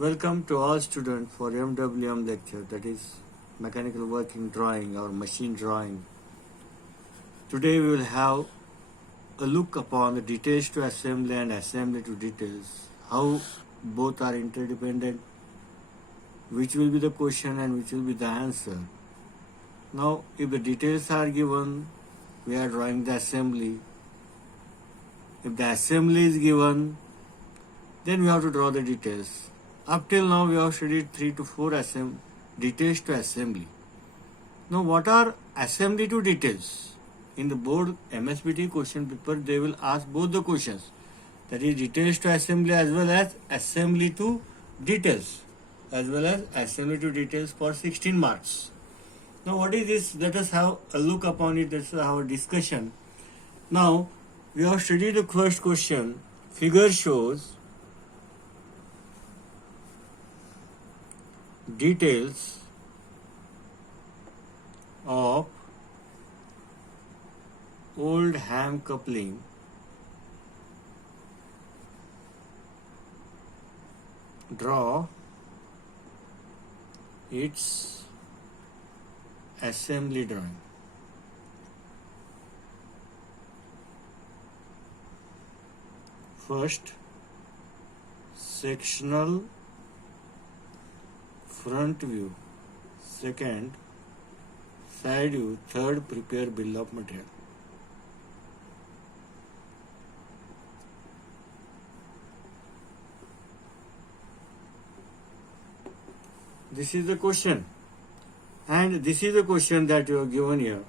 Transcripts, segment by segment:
Welcome to all students for MWM lecture, that is mechanical working drawing or machine drawing. Today we will have a look upon the details to assembly and assembly to details, how both are interdependent, which will be the question and which will be the answer. Now if the details are given, we are drawing the assembly. If the assembly is given, then we have to draw the details. Up till now, we have studied 3 to 4 details to assembly. Now, what are assembly to details? In the board MSBT question paper, they will ask both the questions. That is details to assembly as well as assembly to details. As well as assembly to details for 16 marks. Now, what is this? Let us have a look upon it. Let's have a discussion. Now, we have studied the first question. Figure shows details of Oldham coupling draw its assembly drawing. First, sectional front view. Second, side view. Third, prepare bill of material. This is the question, and this is the question that you are given here.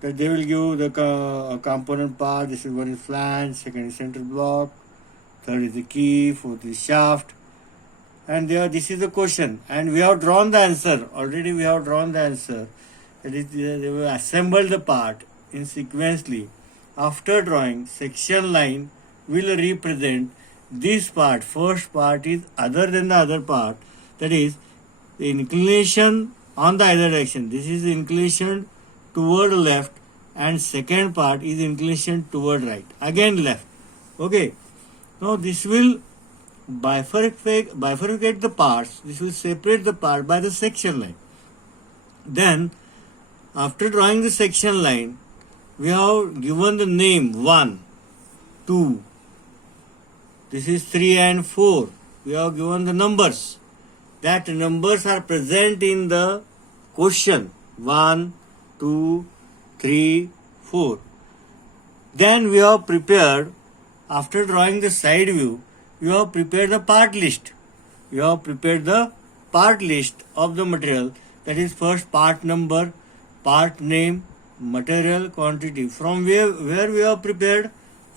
That they will give the component part. This is one is flange, second is center block, third is the key, fourth is shaft. And there, this is the question, and we have drawn the answer. Already we have drawn the answer. That is, they will assemble the part in sequentially. After drawing, section line will represent this part. First part is other than the other part. That is, the inclination on the other direction. This is inclination toward left, and second part is inclination toward right. Again left. Okay. Now this will bifurcate the parts. This will separate the part by the section line. Then, after drawing the section line, we have given the name 1, 2. This is 3 and 4. We have given the numbers. That numbers are present in the question. 1, 2, 3, 4. Then we have prepared, after drawing the side view, you have prepared the part list. You have prepared the part list of the material. That is first part number, part name, material quantity. From where we have prepared?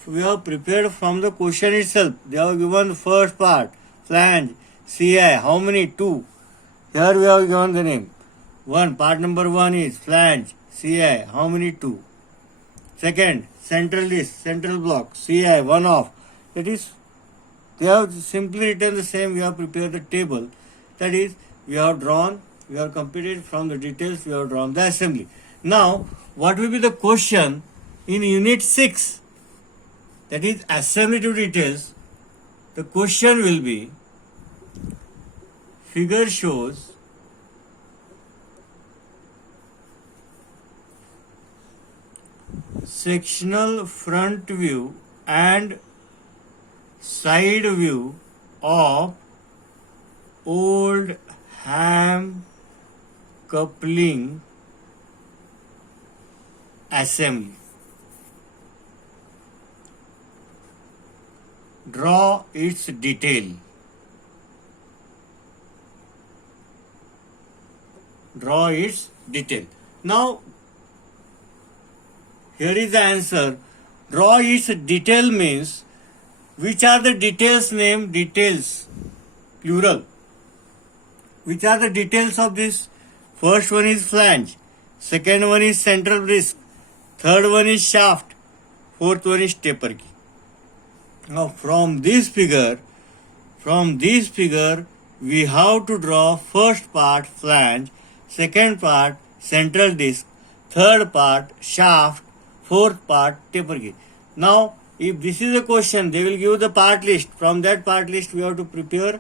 We have prepared from the question itself. They have given the first part, flange, CI, how many? 2. Here we have given the name. 1, part number 1 is flange, CI, how many? 2. Second, central disc, central block, CI, 1 off. That is, they have simply written the same. We have prepared the table. That is, we have completed from the details, we have drawn the assembly. Now, what will be the question in unit 6? That is, assembly to details. The question will be, figure shows sectional front view and side view of Oldham coupling assembly. Draw its detail. Draw its detail. Now, here is the answer. Draw its detail means, which are the details named? Details, plural. Which are the details of this? First one is flange. Second one is central disc. Third one is shaft. Fourth one is taper key. Now from this figure, we have to draw first part flange, second part central disc, third part shaft, fourth part taper key. Now If this is a question, they will give the part list. From that part list, we have to prepare,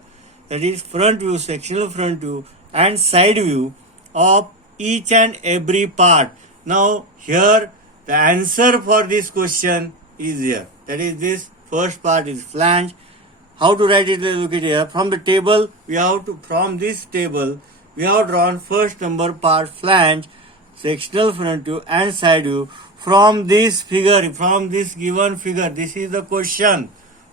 that is front view, sectional front view and side view of each and every part. Now here the answer for this question is here. That is, this first part is flange. How to write it? Look at here. From the table, from this table, we have drawn first number part flange, sectional front view and side view. From this figure, from this given figure, this is the question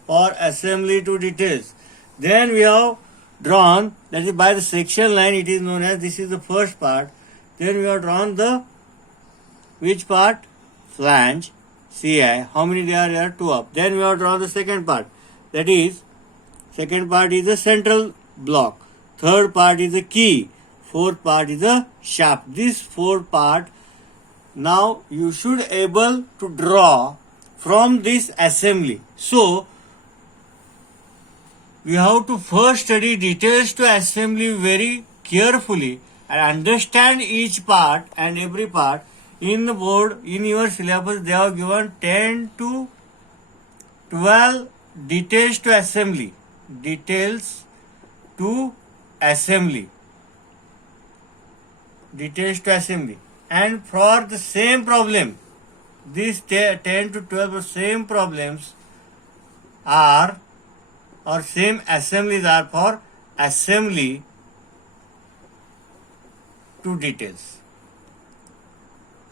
for assembly to details. Then we have drawn, that is by the section line, it is known as, this is the first part. Then we have drawn the, which part? Flange, CI. How many there are? 2 up. Then we have drawn the second part. That is, second part is the central block. Third part is the key. Fourth part is the shaft. This 4 part, now you should able to draw from this assembly. So we have to first study details to assembly very carefully and understand each part and every part. In the board, in your syllabus, they have given 10 to 12 details to assembly. Details to assembly. Details to assembly. And for the same problem, these 10 to 12 same problems are, or same assemblies are for assembly to details.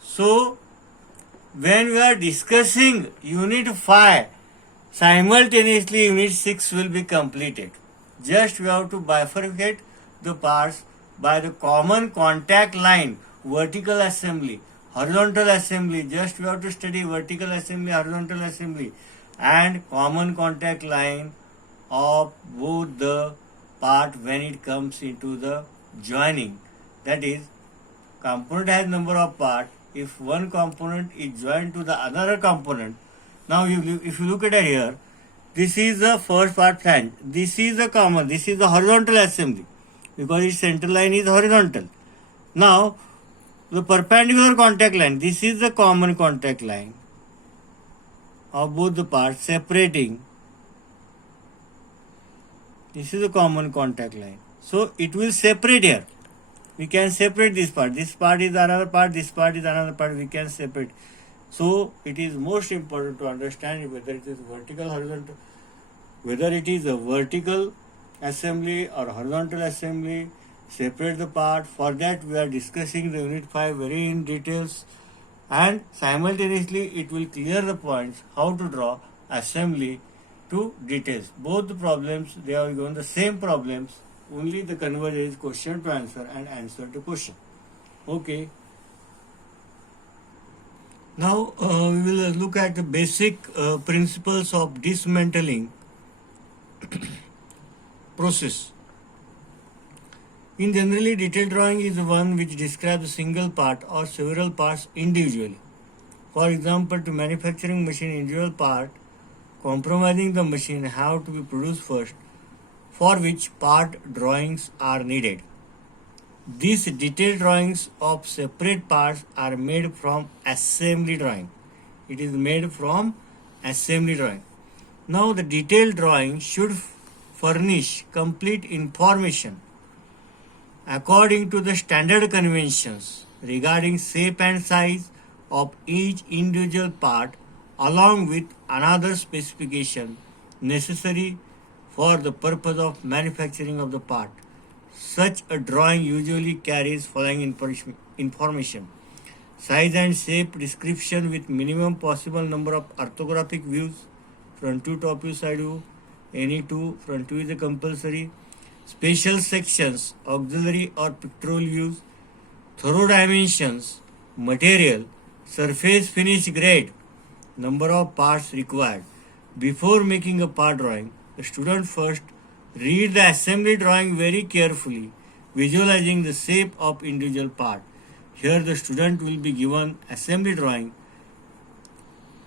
So, when we are discussing Unit 5, simultaneously Unit 6 will be completed. Just we have to bifurcate the parts by the common contact line, vertical assembly, horizontal assembly. Just we have to study vertical assembly, horizontal assembly and common contact line of both the part when it comes into the joining. That is, component has number of parts. If one component is joined to the another component, now if you look at it here, this is the first part flange. This is the common, this is the horizontal assembly because its center line is horizontal. Now, the perpendicular contact line, this is the common contact line of both the parts separating. This is the common contact line. So, it will separate here. We can separate this part. This part is another part, this part is another part. We can separate. So, it is most important to understand whether it is vertical, horizontal, whether it is a vertical assembly or horizontal assembly. Separate the part. For that, we are discussing the Unit 5 very in details, and simultaneously it will clear the points how to draw assembly to details. Both the problems, they are given the same problems. Only the conversion is question to answer and answer to question. Okay. Now we will look at the basic principles of dismantling process. In generally, detailed drawing is one which describes a single part or several parts individually. For example, to manufacturing machine individual part, compromising the machine have to be produced first, for which part drawings are needed. These detailed drawings of separate parts are made from assembly drawing. It is made from assembly drawing. Now the detailed drawing should furnish complete information according to the standard conventions regarding shape and size of each individual part, along with another specification necessary for the purpose of manufacturing of the part. Such a drawing usually carries following information: size and shape description with minimum possible number of orthographic views, front view, top view, side view, any two, front view is a compulsory, special sections, auxiliary or pictorial views, thorough dimensions, material, surface finish grade, number of parts required. Before making a part drawing, the student first read the assembly drawing very carefully, visualizing the shape of individual part. Here the student will be given assembly drawing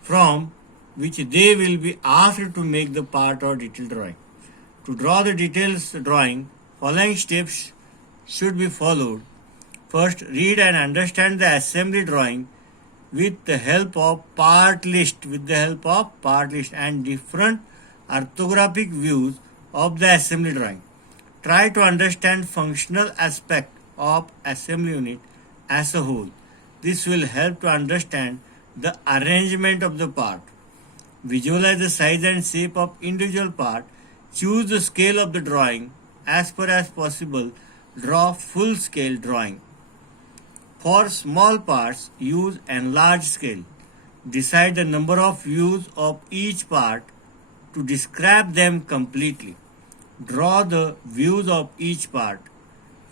from which they will be asked to make the part or detailed drawing. To draw the details drawing, following steps should be followed. First, read and understand the assembly drawing with the help of part list and different orthographic views of the assembly drawing. Try to understand functional aspect of assembly unit as a whole. This will help to understand the arrangement of the part. Visualize the size and shape of individual part. Choose the scale of the drawing as far as possible. Draw full scale drawing. For small parts, use enlarged scale. Decide the number of views of each part to describe them completely. Draw the views of each part.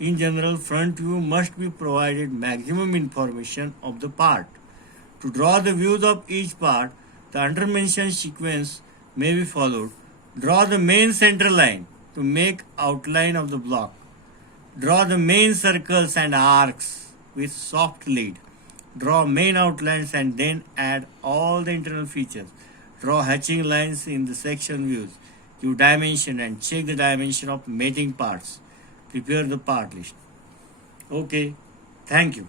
In general, front view must be provided maximum information of the part. To draw the views of each part, the undermentioned sequence may be followed. Draw the main center line to make outline of the block. Draw the main circles and arcs with soft lead. Draw main outlines and then add all the internal features. Draw hatching lines in the section views. Give dimension and check the dimension of mating parts. Prepare the part list. Okay, thank you.